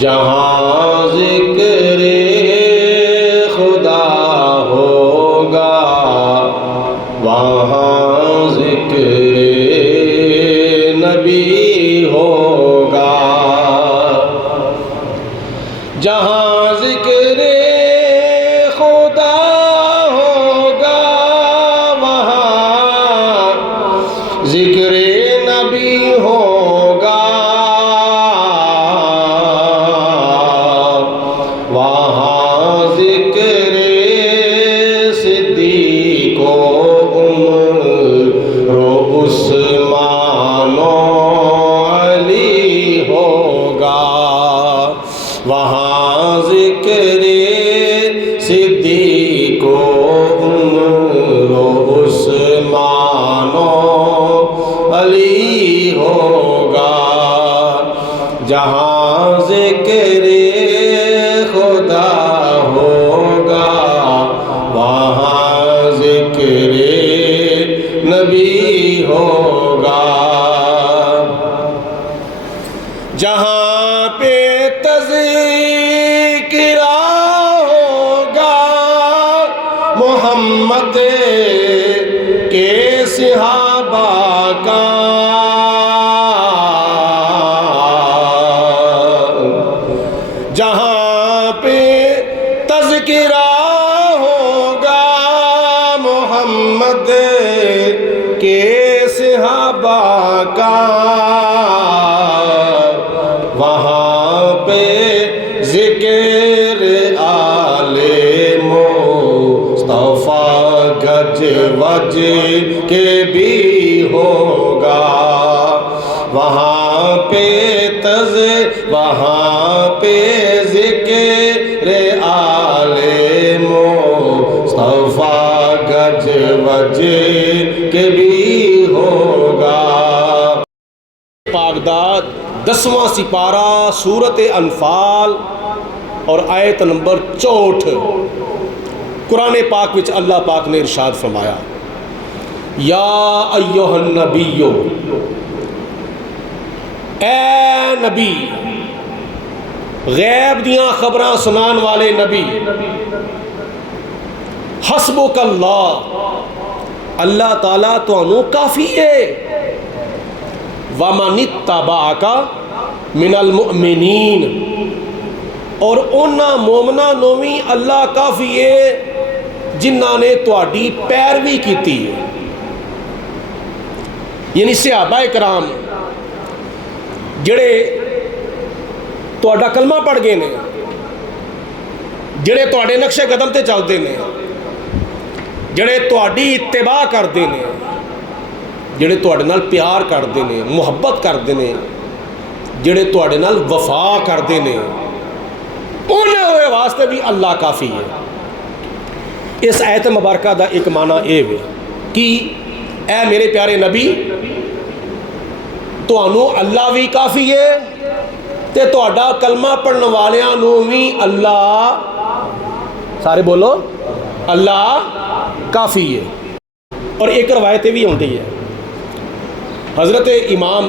جہاں ذکر خدا ہوگا وہاں ذکر نبی ہوگا، جہاں ذکر خدا ہوگا وہاں ذکر نبی ہوگا، وہاں ذکر صدیق و عمر و عثمان و علی ہوگا، وہاں ذکر صدیق و عمر و عثمان و علی ہوگا، جہاں ذکر خدا ہوگا وہاں ذکر نبی ہوگا، جہاں پہ تذکرہ ہوگا محمد کے صحابہ کا، جہاں پہ تذکرہ ہوگا محمد کے صحابہ کا، وہاں پہ ذکر آل مصطفیٰ گج وج کے بھی ہوگا، وہاں پہ وہاں پہ ذکر آل مصطفیٰ گج وج کے بھی ہوگا۔ پاکداد 10واں سپارہ سورۃ انفال اور آیت نمبر 64 قرآن پاک وچ اللہ پاک نے ارشاد فرمایا، یا ایھا النبی، اے نبی، غیب دیاں خبراں سنان والے نبی، حسبک اللہ، اللہ تعالیٰ تانوں کافی ہے، وَمَنِ اتَّبَعَكَ مِنَ الْمُؤْمِنِينَ، اور انہاں مومناں نوں وی اللہ کافی ہے جنہاں نے تہاڈی پیروی کیتی ہے، یعنی صحابہ کرام جڑے تہاڈا کلمہ پڑھ گئے نے، جڑے تہاڈے نقش قدم تے چلدے نے، جڑے تہاڈی اتباع کردے نے، جڑے تہاڈے نال پیار کردے نے، محبت کردے نے، جڑے تہاڈے نال وفا کردے نے، انہاں دے واسطے بھی اللہ کافی ہے۔ اس آیت مبارکہ دا ایک معنی اے ہے کہ اے میرے پیارے نبی، تانوں اللہ بھی کافی ہے تے تہاڈا کلمہ پڑھن والیاں نوں بھی اللہ، سارے بولو، اللہ کافی ہے۔ اور ایک روایت بھی ہوتی ہے، حضرت امام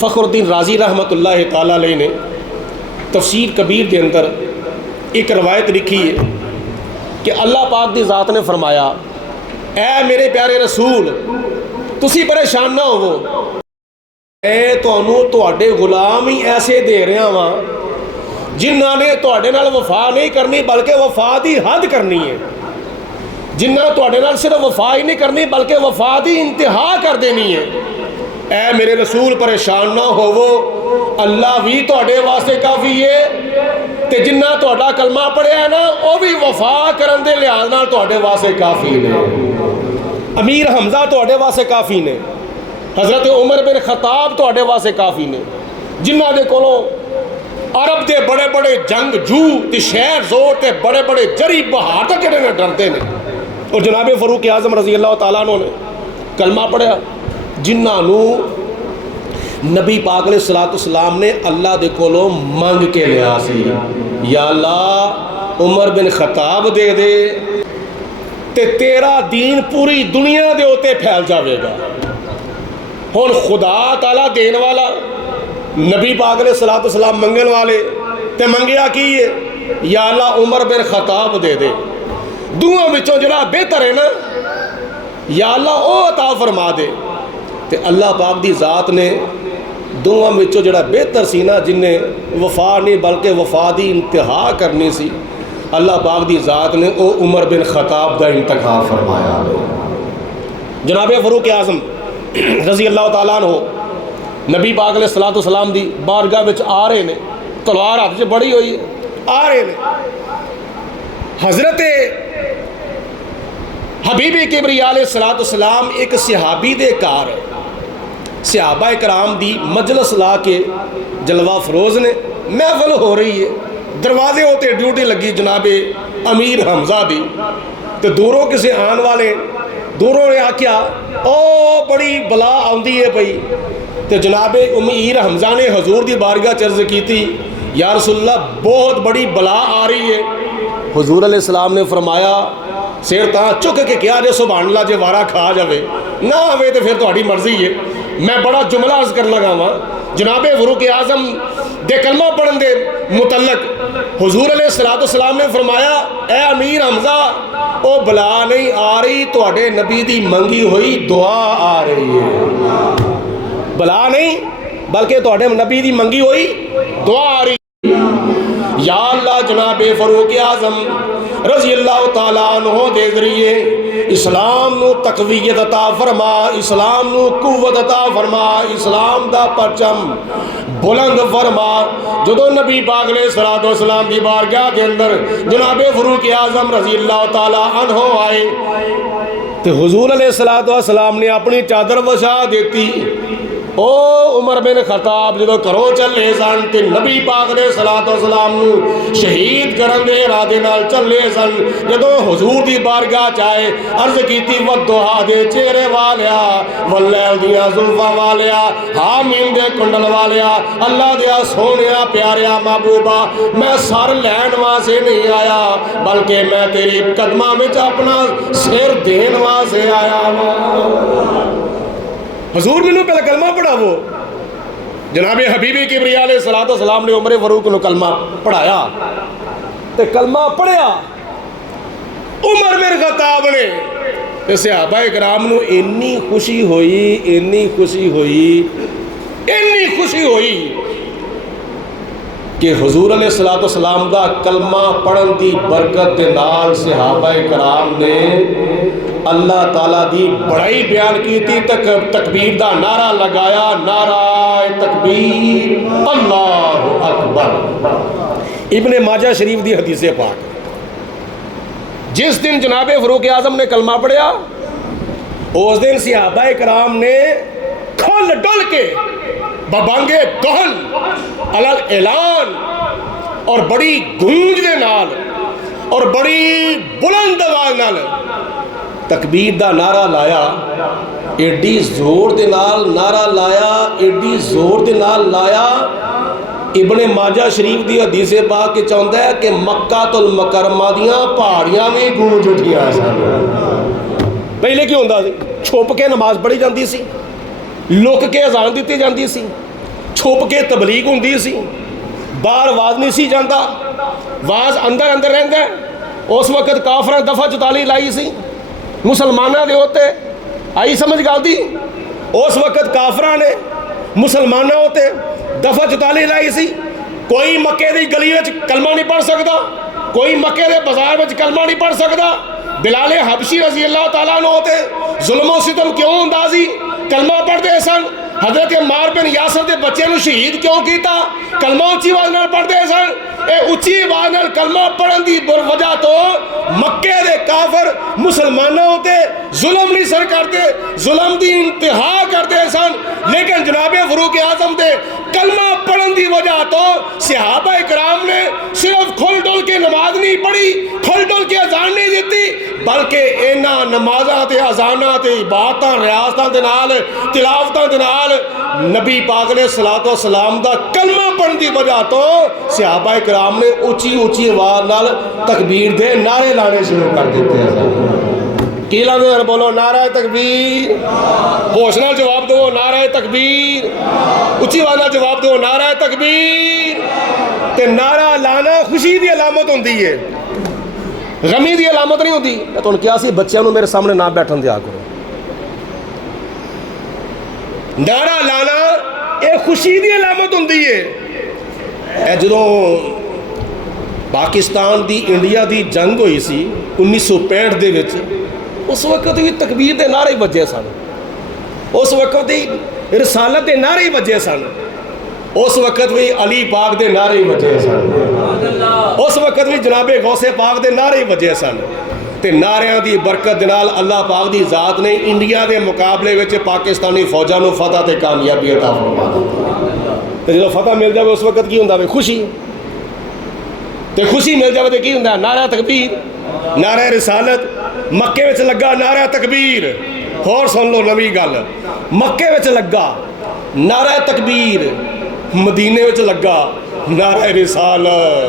فخر الدین رازی رحمۃ اللہ تعالیٰ علیہ نے تفسیر کبیر کے اندر ایک روایت لکھی ہے کہ اللہ پاک دی ذات نے فرمایا، اے میرے پیارے رسول، تسی پریشان نہ ہوو، اے تانوں تہاڈے غلام ہی ایسے دے رہا ہاں جنہاں نے تہاڈے نال وفا نہیں کرنی بلکہ وفا دی حد کرنی ہے، جنہاں تہاڈے نال صرف وفا ہی نہیں کرنی بلکہ وفا دی انتہا کر دینی ہے۔ اے میرے رسول پریشان نہ ہوو، اللہ بھی تہاڈے واسطے کافی ہے تے جنہ تہاڈا کلمہ پڑھیا ہے نا وہ بھی وفا کرن دے لحاظ نال تہاڈے واسطے کافی نے۔ امیر حمزہ تہاڈے واسطے کافی نے، حضرت عمر بن خطاب تہاڈے واسطے کافی نے، جنہ دے کولوں عرب دے بڑے بڑے جنگ جو تے شہر زور تے بڑے بڑے جری بہار تک جڑے نے ڈرتے نے، اور جناب فاروق اعظم رضی اللہ تعالیٰ عنہ نے کلمہ پڑھیا، جنہاں نو نبی پاک علیہ السلام نے اللہ دے کولوں منگ کے لیا سی، یا اللہ عمر بن خطاب دے دے تے تیرا دین پوری دنیا دے ہوتے پھیل جاوے گا۔ ہن خدا تعالیٰ دین والا، نبی پاک علیہ السلام منگن والے تے منگیا کی ہے یا اللہ عمر بن خطاب دے دے، دوہاں وچوں جڑا بہتر ہے نا یا اللہ او عطا فرما دے۔ تے اللہ پاک دی ذات نے دوہاں وچوں جڑا بہتر سی نا، جن نے وفا نہیں بلکہ وفا دی انتہا کرنی سی، اللہ پاک دی ذات نے او عمر بن خطاب دا انتخاب فرمایا۔ جناب فاروق اعظم رضی اللہ تعالیٰ عنہ نبی پاک علیہ الصلوۃ والسلام دی بارگاہ وچ آ رہے نے، تلوار ہاتھ وچ بڑی ہوئی ہے، آ رہے نے۔ حضرت حبیب کبریا علیہ الصلوۃ والسلام ایک صحابی دے کار ہے، صحابہ کرام دی مجلس لا کے جلوہ فروز نے، محفل ہو رہی ہے، دروازے ہوتے ڈیوٹی لگی جناب امیر حمزہ دی، تو دوروں کسے آن والے دوروں نے آکیا او بڑی بلا آندی ہے پئی، تو جناب امیر حمزہ نے حضور دی بارگاہ چرز کی تھی یا رسول اللہ بہت بڑی بلا آ رہی ہے۔ حضور علیہ السلام نے فرمایا سیر تاں چک کے کیا جے سبحان اللہ جے وارا کھا جاوے نہ ہوئے تو پھر تہاڈی مرضی ہے۔ میں بڑا جملہ عرض کر لگا ہاں جناب فاروق اعظم دے کلمہ پڑھن دے متعلق حضور علیہ السلام نے فرمایا اے امیر حمزہ او بلا نہیں آ رہی، تہاڈے نبی دی منگی ہوئی دعا آ رہی ہے، بلا نہیں بلکہ تہاڈے نبی دی منگی ہوئی دعا آ رہی ہے۔ یا اللہ جناب فاروق اعظم رضی اللہ تعالیٰ عنہ دے ذریعے اسلام نو تقویت عطا فرما، اسلام نو قوت عطا فرما، اسلام دا پرچم بلند فرما۔ جدو نبی پاک علیہ الصلوۃ والسلام دی بارگاہ کے اندر جناب فاروق اعظم رضی اللہ تعالیٰ عنہ آئے تو حضور علیہ الصلوۃ والسلام نے اپنی چادر وچھا دیتی۔ او عمر بن خطاب جدو کرو چلے سن تے نبی پاک علیہ الصلوۃ والسلام نو شہید کرن دے ارادے نال چلے سن، جدو حضور دی بارگاہ چائے عرض کیتی ودھا دے چہرے والیا واللیل دیاں زلفاں والیا حامیم دے کنڈل والیا اللہ دیا سونیا پیاریا محبوبا، میں سر لین واسے نہیں آیا بلکہ میں تیری قدماں وچ اپنا سر دین واسے آیا ہوں۔ حضور میں پہلے کلمہ پڑھا وہ جناب حبیب کبریا علیہ الصلوۃ والسلام نے عمر فاروق کو کلمہ پڑھایا تے کلمہ پڑھیا عمر بن خطاب نے تے صحابہ کرام نو اتنی خوشی ہوئی، اتنی خوشی ہوئی، اتنی خوشی ہوئی کہ حضور علیہ الصلوۃ والسلام دا کلمہ پڑھن دی برکت دے نال صحابہ کرام نے اللہ تعالیٰ دی بڑائی بیان کی تھی، تکبیر دا نعرہ لگایا، نعرہ تکبیر اللہ اکبر۔ ابن ماجہ شریف دی حدیث پاک جس دن جناب فاروق اعظم نے کلمہ پڑھیا اس دن صحابہ کرام نے کھل ڈل کے ببانگے دہن علل اعلان اور بڑی گونج دے نال اور بڑی بلند آواز نال تکبیر دا نعرہ لایا، ایڈی زور دے نال نعرہ لایا، ایڈی زور دے نال لایا۔ ابن ماجہ شریف دی حدیث پاک کے چاہتا ہے کہ مکہ المکرمہ دیاں پہاڑیاں میں گونج اٹھیاں سن۔ پہلے کی ہوندا سی چھپ کے نماز پڑھی جاندی سی، لک کے اذان دیتی جاندی سی، چھپ کے تبلیغ ہوندی سی، باہر واز نہیں سی جاندا، واز اندر اندر رہندا ہے۔ اس وقت کافراں دفعہ 44 لائی سی مسلمانہ دے ہوتے آئی سمجھ گل دی، اس وقت کافراں نے مسلمانہ ہوتے دفعہ 44 لائی سی۔ کوئی مکے دی گلی وچ کلمہ نہیں پڑھ سکتا، کوئی مکے دے بازار وچ کلمہ نہیں پڑھ سکتا۔ بلال حبشی رضی اللہ تعالیٰ عنہ ہوتے ظلم و ستم کیوں اندازی کلمہ پڑھتے سن، حضرت عمار بن یاسر دے بچے نو شہید کیوں کیتا، کلمہ اچھی آواز نال پڑھتے سن۔ اے اچھی آواز نال کلمہ پڑھن دی وجہ تو مکے دے کافر مسلمانوں ہوتے ظلم نہیں سر کرتے، ظلم دی انتہا کرتے سن، لیکن جناب فاروق اعظم دے کلمہ پڑھن دی وجہ تو صحابہ کرام نے صرف کھل ڈول کے نماز نہیں پڑھی، کھل ڈول کے اذان نہیں دیتی، بلکہ انہاں نمازاں تے اذاناں تے عبادتاں ریاستاں دے نال تلاوتاں دے نال نبی پاک علیہ الصلوۃ والسلام دا کلمہ پڑھن دی وجہ تو صحابہ کرام نے اونچی اونچی آواز نال تکبیر دے نعرے لانے شروع کر دیتے ہیں۔ کی لاندے ہیں؟ بولو نعرہ تکبیر، ہوش نال جواب دو نعرہ تکبیر، اچھی آواز نال جواب دو نعرہ تکبیر۔ تے نعرہ لانا خوشی دی علامت ہوندی ہے، غمی دی علامت نہیں ہوتی۔ میں تو کیا سی بچیاں نو میرے سامنے نہ بیٹھن دیا کرو۔ نعرہ لانا یہ خوشی دی علامت ہوندی ہے۔ اے جدوں پاکستان دی انڈیا دی جنگ ہوئی سی 1965 دے وچ، اس وقت بھی تکبیر دے نعرے بجے سن، اس وقت بھی رسالت دے نعرے بجے سن، اس وقت بھی علی پاک دے نعرے بجے سن، اس وقت بھی جناب غوث پاک دے نعرے بجے سن۔ تے نعریاں دی برکت نال اللہ پاک دی ذات نے انڈیا دے مقابلے وچ پاکستانی فوجاں نو فتح تے کامیابی عطا فرما دتی۔ تے جدوں فتح مل جاوے اس وقت کی ہوندا وے؟ خوشی۔ تے خوشی مل جاوے تے کی ہوندا؟ نعرہ تکبیر، نعرہ رسالت۔ مکے وچ لگا نعرہ تکبیر، اور سن لو نویں گل، مکے وچ لگا نعرہ تکبیر، مدینے وچ لگا نعرہ رسالت،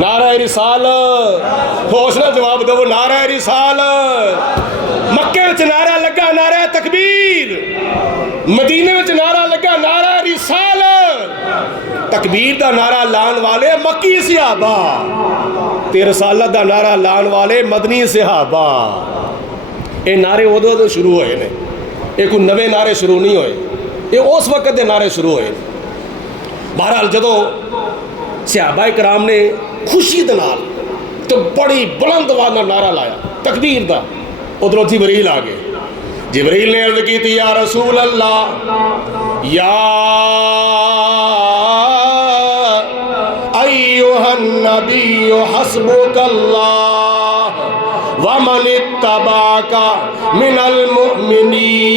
نعرہ رسالت۔ ہوش نال جواب دو نعرہ رسالت۔ مکے وچ نعرہ لگا نعرہ تکبیر، مدینے وچ نعرہ لگا نعرہ رسالت۔ تکبیر دا نعرہ لان والے مکی صحابہ تے رسالت دا نعرہ لان والے مدنی صحابہ۔ یہ نعرے ادو شروع ہوئے نے، یہ کوئی نوے نعرے شروع نہیں ہوئے، یہ اس وقت دے نعرے شروع ہوئے۔ بہرحال جدو صحابہ کرام نے خوشی دے نال تو بڑی بلند آواز نال نعرہ لایا تکبیر دا، ادھروں جبریل آ گئے۔ جبریل نے عرض کی تھی یا رسول اللہ، یا ایھا النبی حسبک اللہ ومن اتبعک من المؤمنین۔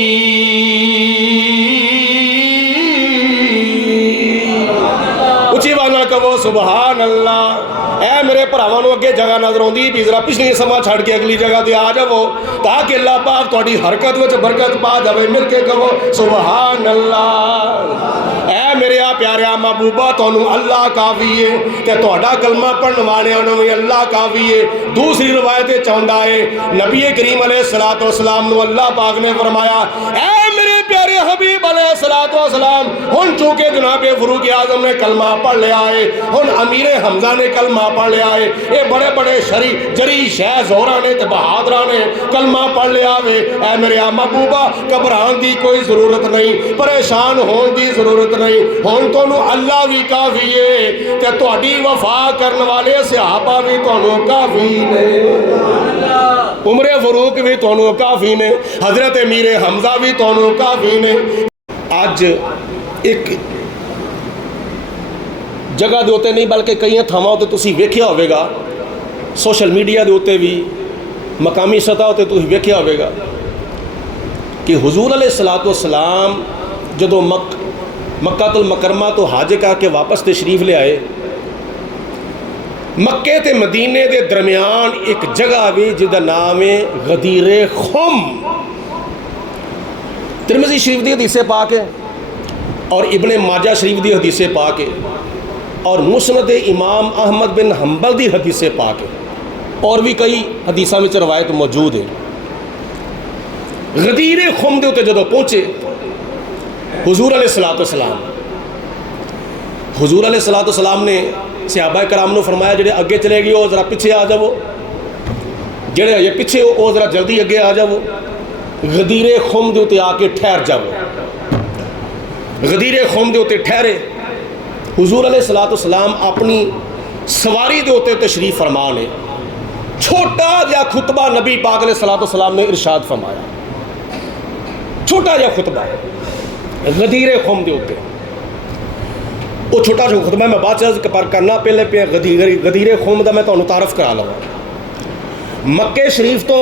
اچھی آواز نال کہو سبحان اللہ۔ اے میرے بھراواں نو اگے جگہ نظر آؤندی بھی ذرا پچھلی سما چھڑ کے اگلی جگہ تے آ جاؤ تاکہ اللہ پاک تہاڈی حرکت وچ برکت پا جاوے۔ مل کے کہو سبحان اللہ۔ اے میرے پیاریا محبوبہ تانوں اللہ کافی ہے تے تہاڈا کلمہ پڑھن والیاں نوں وی اللہ کافی ہے۔ دوسری روایت وچ آوندا ہے نبی کریم علیہ الصلوۃ والسلام نو اللہ پاک نے فرمایا اے میرے پیارے حبیب علیہ الصلوۃ والسلام، ہن چونکہ جناب فاروق اعظم نے کلمہ پڑھ لیا ہے، ہن امیر حمزہ نے کلمہ پڑھ لیا ہے، یہ بڑے بڑے جری شہ زہرا نے تے بہادرہ نے کلمہ پڑھ لیا ہے، اے میرے محبوبہ گھبران دی کوئی ضرورت نہیں، پریشان ہون دی ضرورت نہیں، ہن تانوں اللہ بھی کافی ہے تے تہاڈی وفا کرن والے صحابہ بھی تانوں کافی نے، عمر فاروق بھی تانوں کافی نے، حضرت امیر حمزہ بھی تانوں کافی نے۔ اج ایک جگہ دے ہوتے نہیں بلکہ کئی تھاواں ہوتے تسی ویکھیا ہوئے گا، سوشل میڈیا دے ہوتے بھی مقامی سطح ہوتے تسی ویکھیا ہوئے گا کہ حضور علیہ الصلوۃ والسلام جدو مکہ المکرمہ تو حج کر کے واپس تشریف لے آئے، مکے تے مدینے دے درمیان ایک جگہ بھی جدا نام ہے غدیر خم۔ ترمذی شریف دی حدیث پاک ہے اور ابن ماجہ شریف دی حدیث پاک ہے اور مسند امام احمد بن حنبل دی حدیث پاک ہے اور بھی کئی حدیثاں میں روایت موجود ہے۔ غدیر خم دے اتے جدو پہنچے حضور علیہ الصلوۃ والسلام، حضور علیہ الصلوۃ والسلام نے صحابہ کرام نے فرمایا جڑے اگے چلے گئے وہ ذرا پیچھے آ جاؤ، جڑے یہ پیچھے وہ ذرا جلدی اگے آ جاؤ، غدیر خم دے اتے آ کے ٹھہر جاؤ۔ غدیر خم دے اتے ٹھہرے، حضور علیہ الصلوۃ والسلام اپنی سواری دے اتے تشریف فرما نے، چھوٹا جا خطبہ نبی پاک علیہ الصلوۃ والسلام نے ارشاد فرمایا، چھوٹا جا خطبہ غدیر خم دے اتے۔ وہ چھوٹا جا خطبہ میں بعد چیز پر کرنا پہلے پہ غدیر خم دا میں تمہیں تعارف کرا لوں۔ مکے شریف تو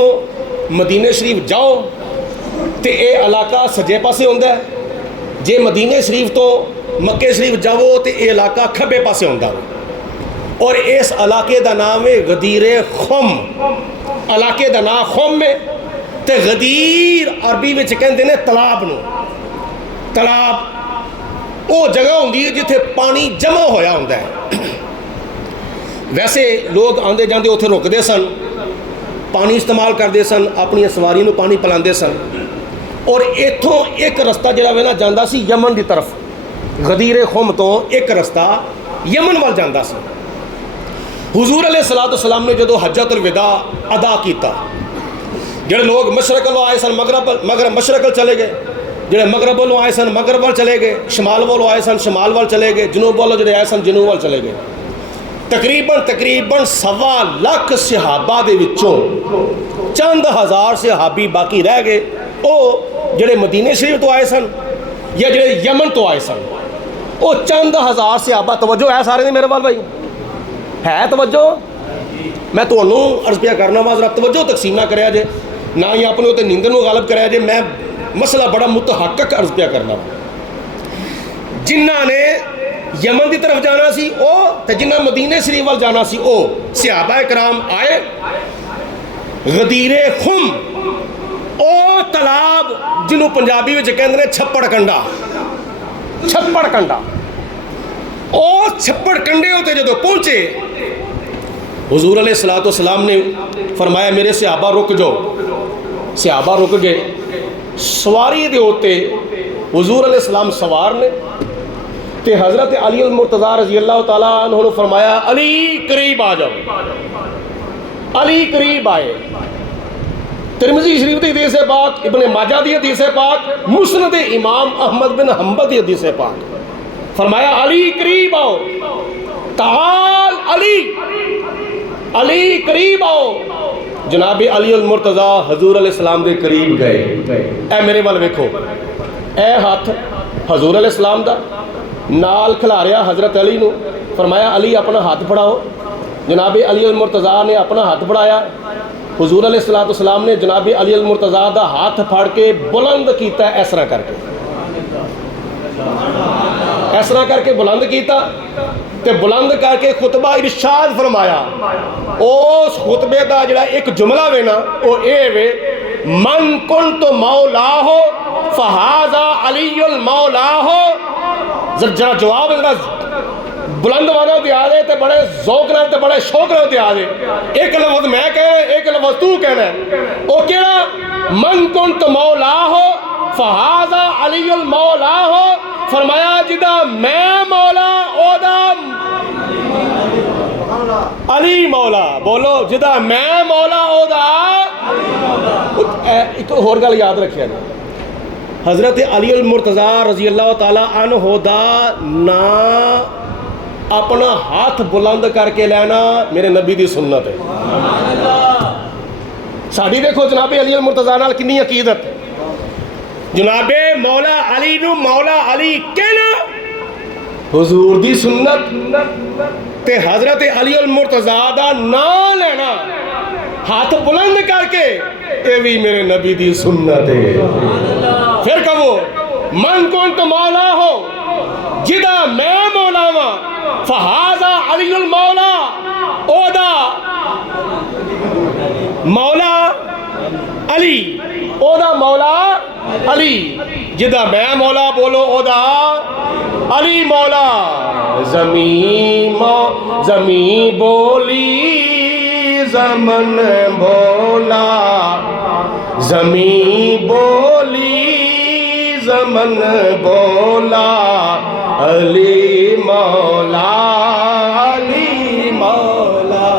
مدینے شریف جاؤ تے اے علاقہ سجے پاسے ہوندا ہے، جے مدینے شریف تو مکے شریف جاؤ تے اے علاقہ کھبے پاسے ہوندا ہے، اور اس علاقے دا نام ہے غدیر خم۔ علاقے دا نام خم ہے تے غدیر عربی وچ کہندے نے تالاب نو۔ تالاب وہ جگہ ہوندی ہے جتھے پانی جمع ہویا ہوندا ہے۔ ویسے لوگ آندے جاندے اتنے رکدے سن پانی استعمال کرتے سن، اپنی سواری نو پانی پلاندے سن. اور اتوں ایک رستہ جڑا وا جاتا سی یمن دی طرف، غدیر خم تو ایک رستہ یمن وال جاتا سی. حضور علیہ الصلوۃ والسلام نے جدو حجۃ الوداع ادا کیتا، جڑے لوگ مشرق والوں آئے سن مغرب مشرق چلے گئے، جڑے مغرب والوں آئے سن مغرب وال چلے گئے، شمال والوں آئے سن شمال وال چلے گئے، جنوب والوں جڑے آئے سن جنوب وال چلے گئے. تقریباً 1.25 لاکھ صحابہ دے وچوں چند ہزار صحابی باقی رہ گئے، وہ جڑے مدینے شریف تو آئے سن یا جڑے یمن تو آئے سن. وہ چند ہزار صحابہ، توجہ ہے سارے میرے وال بھائی، ہے توجہ؟ میں تمہوں عرض پیا کرنا وا، ذرا توجہ تقسیم نہ کریا جے، نہ ہی اپنے اتنے نیندر نو غالب کریا جے. میں مسئلہ بڑا متحقق عرض پیا کرنا وا. جنہ نے یمن دی طرف جانا سی او تے جنہ مدینے شریف وال جانا سی او صحابہ کرام آئے. غدیر خم او تالاب جنہوں پنجابی وچ کہندے نے چھپڑ کنڈا، چھپڑ کنڈا، او چھپڑ کنڈے ہوتے جدو پہنچے، حضور علیہ الصلوۃ والسلام نے فرمایا میرے صحابہ رک جاؤ. صحابہ رک گئے. سواری دے ہوتے حضور علیہ السلام سوار نے تے حضرت علی المرتضیٰ رضی اللہ تعالیٰ عنہ نے فرمایا علی قریب آ جاؤ. علی قریب آئے. ترمذی شریف دی حدیث پاک، ابن ماجہ دی حدیث پاک، مسند امام احمد بن حنبل دی حدیث پاک، فرمایا علی قریب آؤ، تعال علی، علی قریب آؤ. جناب علی المرتضیٰ حضور علیہ السلام دے قریب گئے. اے میرے وال ویکھو، اے ہاتھ حضور علیہ السلام دا، نال کھلاریا حضرت علی نو، فرمایا علی اپنا ہاتھ پھڑاؤ. جناب علی المرتضیٰ نے اپنا ہاتھ پھڑایا. حضور علیہ الصلوۃ والسلام نے جناب علی المرتضیٰ دا ہاتھ پھڑ کے بلند کیتا، اس طرح کر کے، اس طرح کر کے بلند کیتا تے بلند کر کے خطبہ ارشاد فرمایا. اس خطبے دا جڑا ایک جملہ وے نا او اے وے، من کنت مولاہ فہذا علی المولاہ. ذرا جواب ذرا بلند والا دیا دے تے بڑے ذوق نال تے بڑے شوق نال دیا دے. ایک لفظ میں کہنا، ایک لفظ تو کہنا ہے. او کیڑا؟ من کنت مولاہ فہذا علی المولاہ. فرمایا جدا میں مولا او دا علی مولا. بولو جدا میں مولا او دا. ایک اور گل یاد رکھیا نا، حضرت علی المرتضیٰ رضی اللہ تعالیٰ عنہ دا نا اپنا ہاتھ بلند کر کے لینا میرے نبی دی سنت ہے. ساڈی دیکھو جناب علی المرتضیٰ نال کنی عقیدت. جناب مولا علی نو مولا علی کہنا حضور دی سنت، تے حضرت علی المرتضیٰ دا نام لینا ہاتھ بلند کر کے اے بھی میرے نبی دی سنت ہے. پھر کہو من کنت مولا ہو، جدا میں مولا وا، فہذا علی المولا، او دا مولا علی، او دا مولا علی. جدا میں مولا بولو او دا علی مولا. زمین بولی زمن بولا، زمین بولی زمن بولا، علی مولا علی مولا.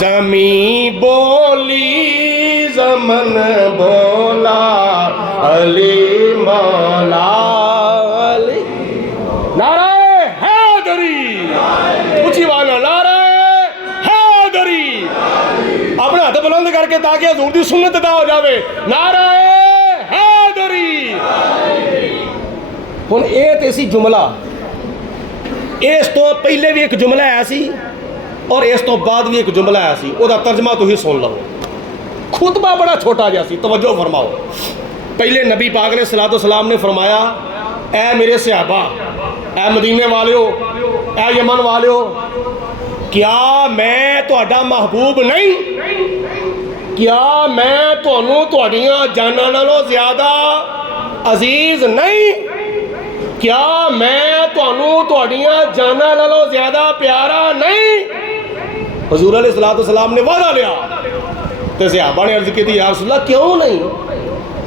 زمین بولی زمن بولا، علی مولا علی. نعرہ حیدری، اونچی والا نعرہ حیدری. اپنے ہاتھ بلند کر کے تاکہ حضور دی سنت ادا ہو جاوے. نعرہ حیدری. ہن اے تے سی جملہ، اس تو پہلے بھی ایک جملہ ہے سی اور اس تو بعد بھی ایک جملہ ہے سی. او دا ترجمہ تو ہی سن لو. خطبہ بڑا چھوٹا جا سی، توجہ فرماؤ. پہلے نبی پاک علیہ الصلوۃ والسلام نے فرمایا اے میرے صحابہ، اے مدینے والیو، اے یمن والیو، کیا میں تہاڈا محبوب نہیں؟ کیا میں تہانوں تہاڈیاں جاناں نالوں زیادہ عزیز نہیں؟ کیا میں تہانوں تہاڈیاں جاناں نالوں زیادہ پیارا نہیں؟ حضور علیہ الصلوۃ والسلام نے وعدہ لیا تو صحابہ نے عرض کی تھی یا رسول اللہ کیوں نہیں؟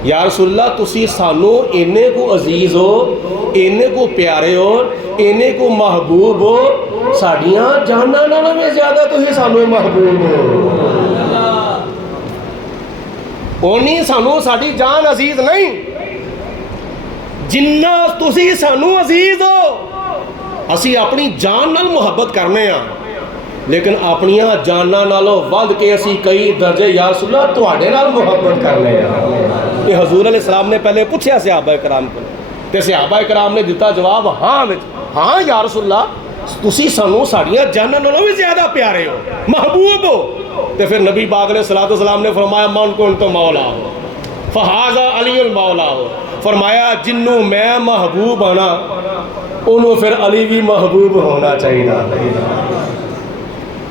یا رسول اللہ تسی سانو اینے کو عزیز ہو، اینے کو پیارے ہو، اینے کو محبوب ہو، ساڑیاں جانا نالوں میں زیادہ تسی سانو محبوب ہو، اونی سانو ساڑی جان عزیز نہیں جنہ تسی سانو عزیز ہو۔ اسی اپنی جان نال محبت کرنے ہیں لیکن اپنیاں جاناں نالوں ود کے اسی کئی درجے یا رسول اللہ تواڈے نال محبت کرنے ہیں۔ یہ حضور علیہ السلام نے پہلے پوچھیا صحابہ کرام کو، تے صحابہ کرام نے دیتا جواب ہاں ہاں یا رسول اللہ تسی سانو ساڑیاں جاناں نالوں بھی زیادہ پیارے ہو، محبوب ہو۔ تے پھر نبی پاک علیہ السلام نے فرمایا من کنت مولا ہو فہذا علی المولا ہو، فرمایا جنوں میں محبوب آنا انہوں پھر علی بھی محبوب ہونا چاہیے۔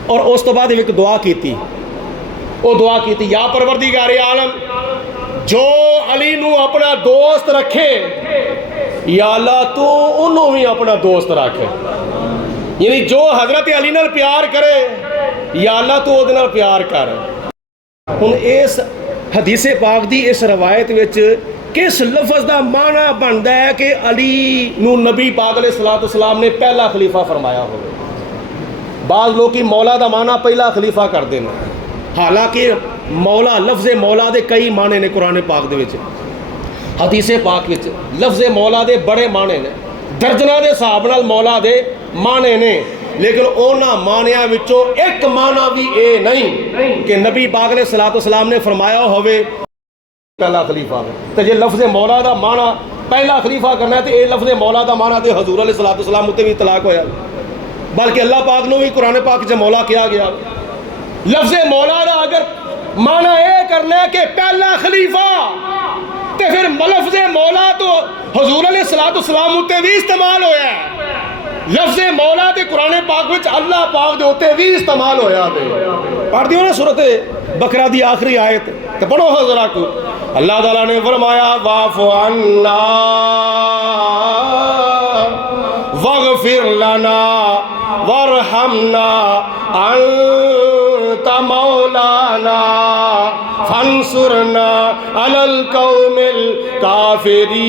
اور اس تو بعد ایک دعا کی تھی، وہ دعا کی تھی یا پروردگار عالم جو علی نو اپنا دوست رکھے یا اللہ تو انہوں بھی اپنا دوست رکھے، یعنی جو حضرت علی نال پیار کرے یا اللہ تو وہ نال پیار کر۔ ہن اس حدیث پاک دی اس روایت وچ کس لفظ دا معنی بندا ہے کہ علی نو نبی پاک علیہ السلام نے پہلا خلیفہ فرمایا ہو؟ بعض لوگ کی مولا دا معنی پہلا خلیفہ کر دینا، حالانکہ مولا لفظ مولا دے کئی معنی نے قرآن پاک دے وچ، حدیث پاک وچ لفظ مولا دے بڑے معنی نے، درجنہ دے حساب نال مولا دے معنی نے، لیکن اونا معنیاں وچوں ایک معنی بھی اے نہیں کہ نبی پاک علیہ السلام نے فرمایا ہوئے پہلا خلیفہ ہے۔ تو یہ لفظ مولا دا معنی پہلا خلیفہ کرنا ہے تو یہ لفظ مولا دا معنی تے حضور علیہ السلام تے بھی اطلاق ہویا، بلکہ اللہ پاک نے بھی قرآن پاک سے مولا کیا گیا۔ لفظ مولا دا اگر معنی اے کرنا ہے کہ پہلا خلیفہ تے پھر لفظ مولا تو حضور علیہ السلام تے بھی استعمال ہویا ہے، لفظ مولا تے قرآن پاک وچ اللہ پاک دے ہوتے بھی استعمال ہویا تے۔ پڑھ دیو نا سورۃ بقرہ دی آخری آیت تے پڑھو ذرا کو، اللہ تعالیٰ نے فرمایا واعف عنا واغفر لنا وارحمنا انت مولانا فانصرنا علی القوم الکافرین۔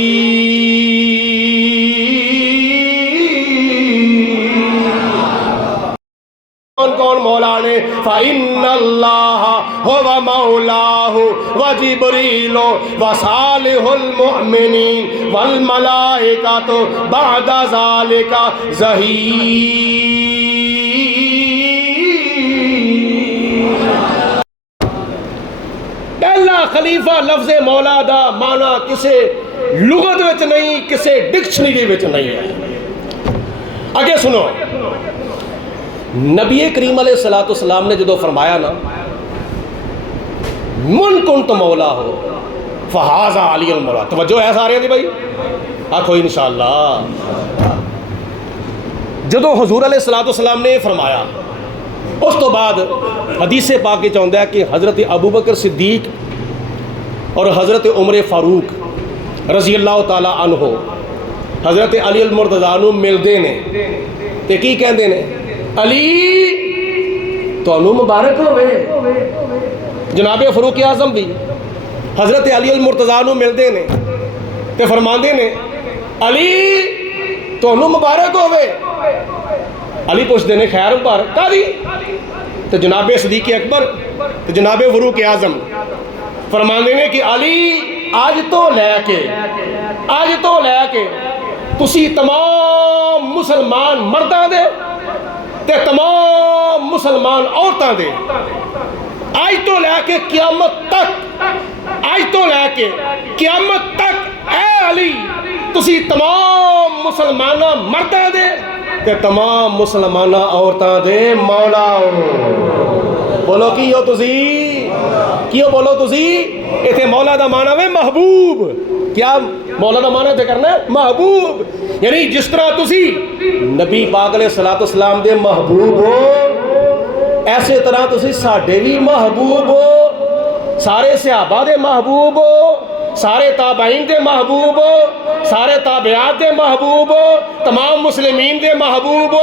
کون مولا نے؟ فَإِنَّ اللَّهَ هُوَ مَوْلَاهُ وَجِبْرِيلُ وَصَالِحُ الْمُؤْمِنِينَ وَالْمَلَائِكَةُ بَعْدَ ذَلِكَ ظَهِيرٌ۔ پہلا خلیفہ لفظ مولا دا معنی کسے لغت وچ نہیں، کسے ڈکشنری وچ نہیں ہے۔ آگے سنو، نبی کریم علیہ السلام نے جدو فرمایا نا من کنت مولا ہو فہذا علی المولا، توجہ ہے سارے دی بھائی، آکھو انشاءاللہ۔ جدو حضور علیہ السلام نے فرمایا اس تو بعد حدیث پاک کے چاہتا ہے کہ حضرت ابوبکر صدیق اور حضرت عمر فاروق رضی اللہ تعالی عنہ حضرت علی المرتضیٰ نو ملدے نے تے کی کہندے نے علی تانوں مبارک ہوئے۔ جناب فاروق اعظم بھی حضرت علی المرتضیٰ نو ملدے نے تے فرماندے نے علی تانوں مبارک ہوئے۔ علی پوچھتے ہیں خیر مبارک کاری؟ تو جناب صدیق اکبر تو جناب فاروق اعظم فرماندے نے کہ علی آج تو لے کے تسی تمام مسلمان مرداں دے تے تمام مسلمان عورتاں دے آج تو لے کے قیامت تک اے علی تسی تمام مسلمانہ مرداں دے تے تمام مسلمانہ عورتاں دے مولا ہو۔ بولو کی ہو تسی؟ کیوں بولو تسی؟ ایتھے مولا دا معنی ہے محبوب۔ کیا مولا دا معنی تے کرنا ہے محبوب، یعنی جس طرح تسی نبی پاک علیہ السلام دے محبوب ہو ایسے طرح تسی ساڈے بھی محبوب ہو، سارے صحابہ دے محبوب ہو، سارے تابعین دے محبوب ہو، سارے تابعات دے محبوب، تمام مسلمین دے محبوب،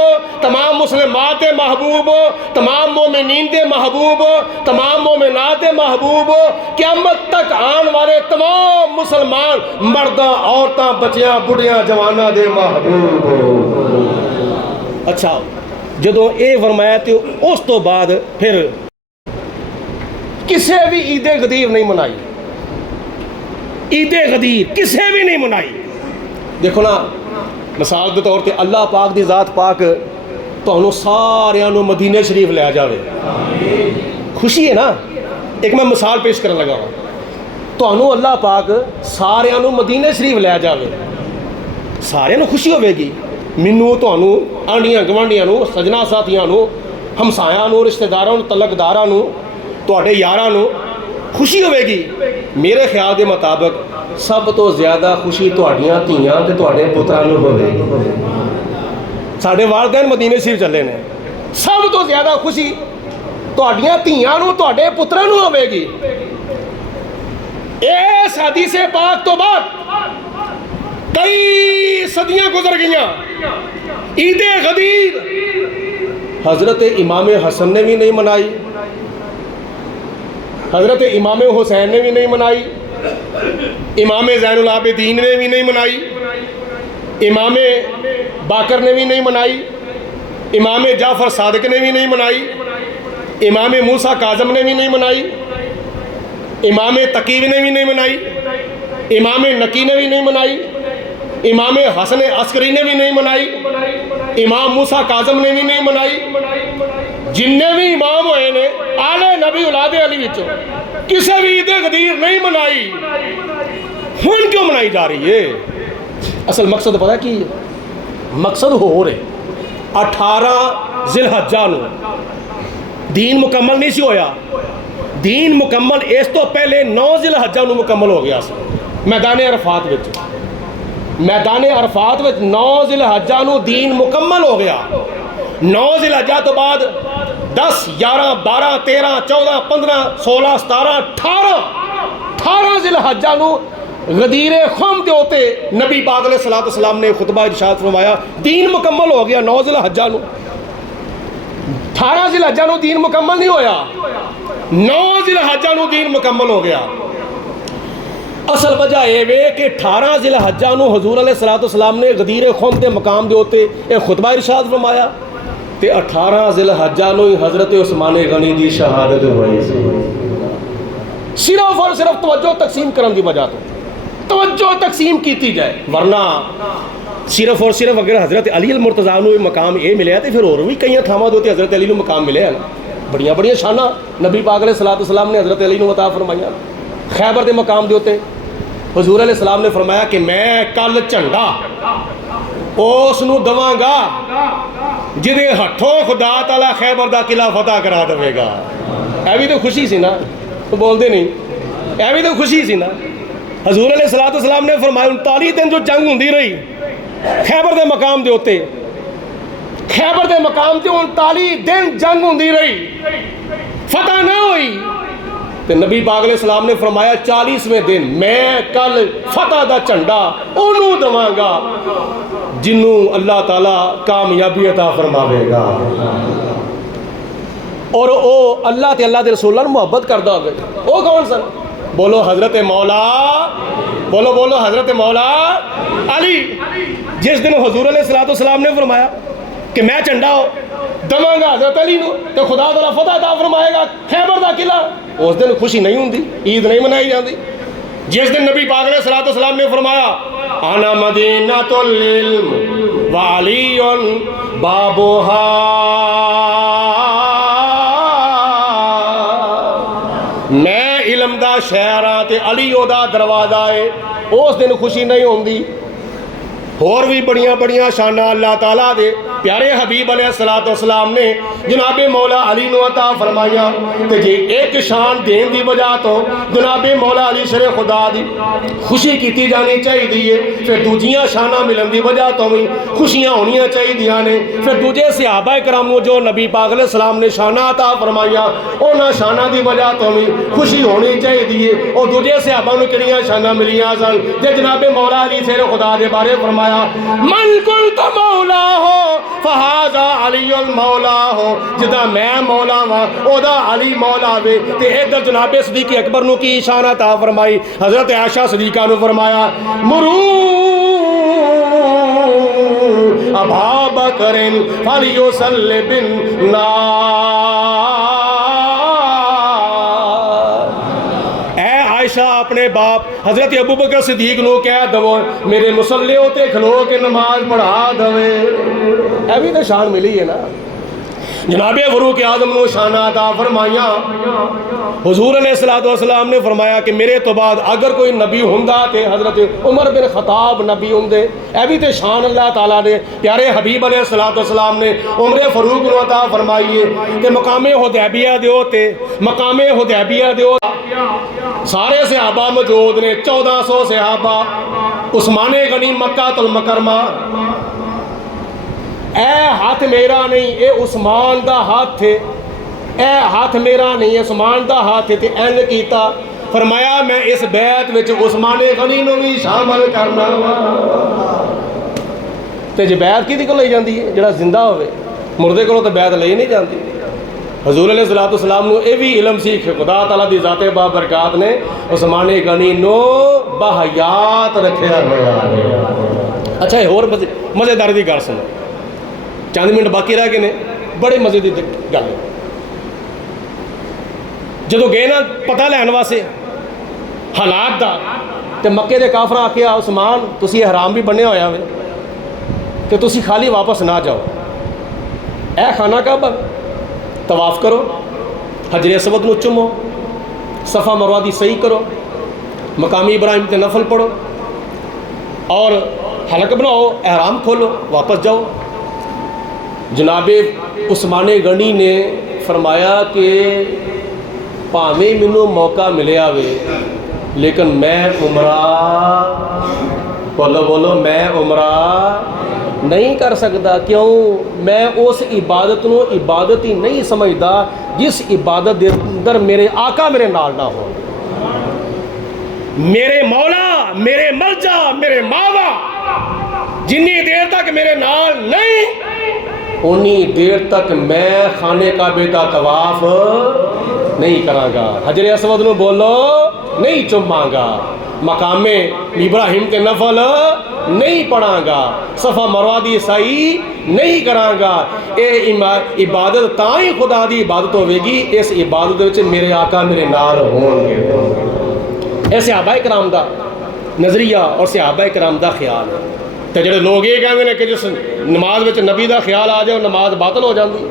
تمام مسلمات دے محبوب، تمام مومنین دے محبوب، تمام مومنات دے محبوب، قیامت تک آن والے تمام مسلمان مرداں عورتاں بچیاں بڑھیاں جواناں دے محبوب۔ اچھا جدوں اے فرمایا تے اس تو بعد پھر کسے بھی عید غدیر نہیں منائی، عید غدیر کسے بھی نہیں منائی۔ دیکھو نا مثال کے طور پہ اللہ پاک دی ذات پاک تہنوں ساریاں نوں مدینے شریف لے جاوے، خوشی ہے نا۔ ایک میں مثال پیش کرنے لگا ہوں، تہنوں اللہ پاک ساریاں نوں مدینے شریف لے جاوے، ساریاں نوں خوشی ہوے گی، مینوں تہنوں آنڈیاں گوانڈیاں نوں سجنا ساتھیاں نوں ہمسایاں نوں رشتہ داراں نوں تعلقداراں نوں تواڈے یاراں نوں خوشی ہوے گی۔ میرے خیال دے مطابق سب تو زیادہ خوشی تواڈیاں دھیاں تے تواڈے پتراں نوں ہوے گی۔ ساڈے والدین مدینے شریف چلے نے، سب تو زیادہ خوشی تواڈیاں دھیاں نوں تواڈے پتراں نوں ہوے گی۔ اس حدیث پاک تو بعد کئی صدیاں گزر گئیاں، عید غدیر حضرت امام حسن نے بھی نہیں منائی، حضرت امام حسین نے بھی نہیں منائی، امام زین العابدین نے بھی نہیں منائی، امام باقر نے بھی نہیں منائی، امام جعفر صادق نے بھی نہیں منائی، امام موسیٰ کاظم نے بھی نہیں منائی، امام تقی نے بھی نہیں منائی، امام نقی نے بھی نہیں منائی، امام حسن عسکری نے بھی نہیں منائی، امام موسیٰ کاظم نے بھی نہیں منائی۔ جننے بھی امام ہوئے نے آلے نبی اولاد علی وچوں کسے بھی عید غدیر نہیں منائی، ہن کیوں منائی جا رہی ہے؟ اصل مقصد پتہ کی ہے؟ مقصد ہو رہے 18 ذی الحجہ نو دین مکمل نہیں سی ہویا، دین مکمل اس تو پہلے 9 ذی الحجہ نو مکمل ہو گیا سی میدان عرفات وچ، میدان عرفات وچ 9 ذی الحجہ نو دین مکمل ہو گیا۔ 9 ذی الحجہ تو بعد 10 11 12 13 14 15 16 17 18 ذی الحجہ نو غدیر خم دے ہوتے نبی پاک علیہ السلام نے خطبہ ارشاد فرمایا دین مکمل ہو گیا۔ 9 ذی الحجہ نو 18 ذی الحجہ نو دین مکمل نہیں ہویا، 9 ذی الحجہ نو دین مکمل ہو گیا۔ اصل وجہ یہ کہ 18 ذی الحجہ نو حضور علیہ السلام نے غدیر خم دے مقام دے ہوتے ایک خطبہ ارشاد فرمایا تے 18 ذی الحجہ نو ہی حضرت عثمان غنی دی شہادت ہوئی سی۔ صرف اور صرف توجہ تقسیم کرن دی وجہ تو توجہ تقسیم کیتی جائے، ورنہ صرف اور صرف اگر حضرت علی المرتضیٰ نو مقام یہ ملیا تو پھر اور بھی کئی تھاواں دے حضرت علی نو مقام ملے ہیں نا، بڑیاں بڑیاں شاناں نبی پاک علیہ السلام نے حضرت علی نو عطا فرمائیاں۔ خیبر دے مقام دے ہوتے حضور علیہ السلام نے فرمایا کہ میں کل جھنڈا اس نو دواں گا جدے ہتھوں خدا تعالی خیبر دا قلعہ فتح کرا دے گا۔ اے بھی تو خوشی سی نا، تو بول دے نہیں، اے بھی تو خوشی سی نا۔ حضور علیہ السلام نے فرمایا 39 دن جو جنگ ہوندی رہی خیبر دے مقام دے ہوتے، خیبر دے مقام تے 39 دن جنگ ہوندی رہی، فتح نہ ہوئی، تو نبی پاک علیہ السلام نے فرمایا 40ویں دن میں کل فتح دا جھنڈا انہوں دواں گا جنوں اللہ تعالیٰ کامیابی عطا فرماوے گا، اور او اللہ تے اللہ دے رسولہ محبت کردہ ہوگا۔ او کون سن؟ بولو حضرت مولا، بولو حضرت مولا علی۔ جس دن حضور علیہ السلام نے فرمایا کہ میں جھنڈا دواں گا حضرت علی نو تو خدا تعالیٰ فتح عطا فرمائے گا خیبر دا قلعہ، اس دن خوشی نہیں ہوندی، عید نہیں منائی جاندی۔ جس دن نبی پاک علیہ السلام نے فرمایا انا مدینۃ العلم وعلی بابھا، میں علم دا شہر ہاں تے علی او دا دروازہ ہے، اس دن خوشی نہیں ہوندی۔ اور بھی بڑیاں بڑیاں شانہ اللہ تعالیٰ دے پیارے حبیب علیہ السلام نے جناب مولا علی نو عطا فرمایا کہ جی ایک شان دین دی وجہ تو جناب مولا علی شر خدا دی خوشی کیتی جانی چاہیے، پھر دوجیاں شانہ ملن دی وجہ تو بھی خوشیاں ہونیاں چاہیے نے، پھر دوجے صحابہ کرام جو نبی پاک علیہ السلام نے شانہ عطا فرمایا انہاں شانہ دی وجہ تو بھی خوشی ہونی چاہیے، اور دوجے صحابہ نے کڑیاں شانہ ملیاں سن جے جناب مولا علی شر خدا دے بارے فرمایا من قلت مولا ہو فہذا علی المولا ہو، جدا میں مولا ہاں او دا علی مولا وے۔ تے ادھر جناب صدیق اکبر نو کی شان عطا فرمائی، حضرت عائشہ صدیقہ نو فرمایا مرو ابا بکر فلیصلی بالنار، اے عائشہ اپنے باپ حضرت ابو بکر صدیق نو کہہ دو میرے مصلی ہوتے کھلو کے نماز پڑھا دوے، اے بھی تو شان ملی ہے نا۔ جناب فاروق اعظم نو شان عطا فرمایا، حضور علیہ السلام نے فرمایا کہ میرے تو بعد اگر کوئی نبی ہوندا تے حضرت عمر بن خطاب نبی ہوندے، اے بھی تے شان اللہ تعالیٰ نے پیارے حبیب علیہ السلام نے عمر فاروق نو عطا فرمائی ہے کہ مقام حدیبیہ دیو تے مقام حدیبیہ دیو سارے صحابہ موجود نے، 1400 صحابہ، عثمان غنی مکہ المکرمہ، اے ہاتھ میرا نہیں اے عثمان دا ہاتھ تھے، اے ہاتھ میرا نہیں عثمان دا ہاتھ تھے، این کیتا فرمایا میں اس بیعت وچ عثمان غنی نو بھی شامل کرنا تے جے بیعت کیدی کول لئی جاندی ہے جڑا زندہ ہوئے، مردے کولوں تے بیعت لئی نہیں جاندی۔ حضور علیہ السلام نو اے بھی علم سی کہ خدا تعالیٰ دی ذات بابرکات نے عثمان غنی نو بحیات رکھیا ہوا۔ اچھا یہ اور مزیدار دی گل سنو، چند منٹ باقی رہ گئے نے، بڑے مزے دی گل ہے۔ جدو گئے نا پتہ لین واسطے حالات دا تے مکے دے کافراں آکھیا عثمان تسی احرام بھی بننے ہویا ہوئے کہ تسی خالی واپس نہ جاؤ، اے خانہ کعبہ طواف کرو، حجر اسود نو چومو، صفا مروہ دی صحیح کرو، مقامی ابراہیم تے نفل پڑھو اور حلق بناؤ، احرام کھولو، واپس جاؤ۔ جناب عثمان غنی نے فرمایا کہ پاویں مینوں موقع ملیا وے لیکن میں عمرہ بولو میں عمرہ نہیں کر سکتا، کیوں؟ میں اس عبادت نو عبادت ہی نہیں سمجھدا جس عبادت دے اندر میرے آقا میرے نال نہ ہو، میرے مولا میرے ملجا میرے ماوا جنی دیر تک میرے نال نہیں انی دیر تک میں خانے کعبے کا طواف نہیں کراں گا، حجر اسود نو بولو نہیں چوماں گا، مقام ابراہیم کے نفل نہیں پڑھاں گا، صفا مروہ دی صحیح نہیں کراں گا۔ اے عبادت تاں ہی خدا دی عبادت ہوے گی اس عبادت وچ میرے آقا میرے نال ہون گے۔ اے صحابہ کرام دا نظریہ اور صحابہ کرام دا خیال ہے۔ تے جڑے لوگ یہ کہندے نے کہ جس نماز وچ نبی دا خیال آ جائے نماز باطل ہو جاندی،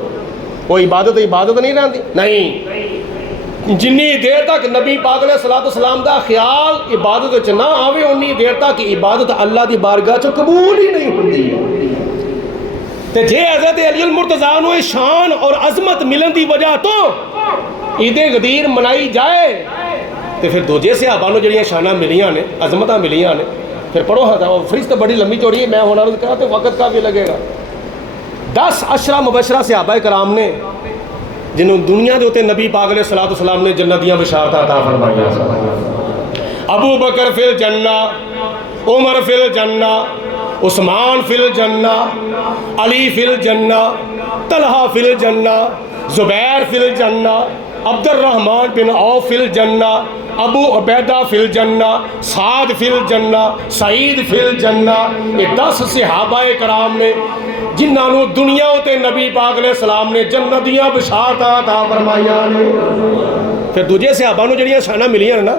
وہ عبادت نہیں رہندی، نہیں، جنی دیر تک نبی پاک علیہ السلام دا خیال عبادت وچ نہ آوے انی دیر تک عبادت اللہ دی بارگاہ چ قبول ہی نہیں ہوندی۔ تے جے حضرت علی المرتضیٰ نو شان اور عظمت ملن دی وجہ تو عید غدیر منائی جائے تے پھر دوجے صحابہ نو جڑیاں شاناں ملیاں نے عظمتاں ملیاں نے، پھر پڑھو فہرست بڑی لمبی چوڑی ہے، میں ہونا عرض کرا تو وقت کافی لگے گا۔ 10 عشرہ مبشرہ صحابہ کرام نے جنہوں دنیا دے ہوتے نبی پاک علیہ السلام نے جنتیاں بشارت عطا فرمائیاں۔ ابو بکر فی الجنہ، عمر فی الجنہ، عثمان فی الجنہ، علی فی الجنہ، طلحہ فی الجنہ، زبیر فی الجنہ، عبد الرحمن بن عوف فی الجنہ، ابو عبیدہ فی الجنہ، سعد فی الجنہ، سعید فی الجنہ۔ یہ 10 صحابہ کرام نے جنہاں نو دنیا تے نبی پاک علیہ السلام نے جنتیاں بشارتاں عطا فرمائیاں نے۔ پھر دوجے صحابہ نو جڑیاں شاناں ملیاں نا،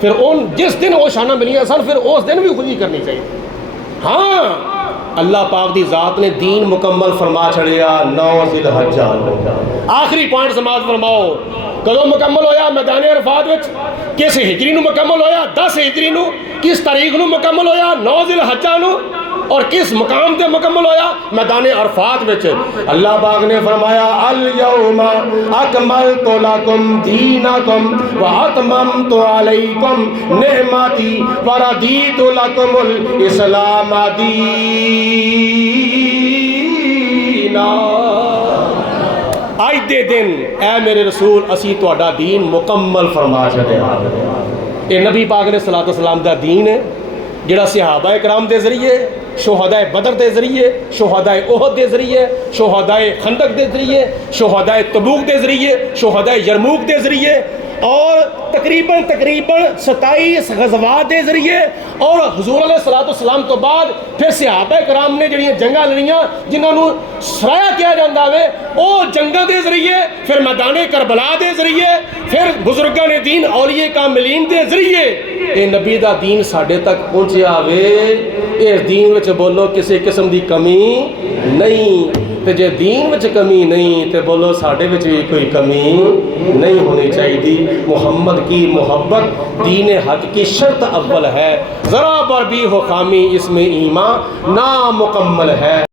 پھر ان جس دن وہ شاناں ملیاں سن پھر اس دن بھی خوشی کرنی چاہیے۔ ہاں اللہ پاک دی ذات نے دین مکمل فرما چھڑیا 9 ذی الحجہ۔ آخری پوائنٹ سماعت فرماؤ، کدو مکمل ہویا میدان عرفات وچ؟ کس ہجری نو مکمل ہویا؟ 10 ہجری نو۔ کس تاریخ نو مکمل ہویا؟ 9 ذی الحجہ نو۔ اور کس مقام تے مکمل ہویا؟ میدان عرفات وچ اللہ پاک نے فرمایا الیوم اکملت لکم دینکم واتممت علیکم نعمتی وردیت لکم الاسلام دینا۔ آج دے دن اے میرے رسول اسی تہاڈا دین مکمل فرما چھڈیا۔ یہ نبی پاک نے صلاۃ والسلام دا دین ہے جڑا صحابہ کرام دے ذریعے، شہداء بدر دے ذریعے، شہداء احد دے ذریعے، شہداء خندق دے ذریعے، شہداء تبوک دے ذریعے، شہداء یرموک دے ذریعے، اور تقریباً 27 غزوات دے ذریعے، اور حضور علیہ الصلوۃ والسلام تو بعد پھر صحابہ کرام نے جڑیاں جنگاں لڑیاں جنہاں نو سرایا کیا جاندا ہے او جنگاں دے ذریعے، پھر میدان کربلا دے ذریعے، پھر بزرگاں نے دین اولیاء کاملین دے ذریعے اے نبی دا دین ساڈے تک پہنچیا وے۔ اس دین وچ بولو کسی قسم دی کمی نہیں، تے جے دین وچ کمی نہیں تے بولو ساڈے وچ بھی کوئی کمی نہیں ہونی چاہیے۔ محمد کی محبت دین حق کی شرط اول ہے، ذرا پر بھی ہو خامی اس میں ایمان نامکمل ہے۔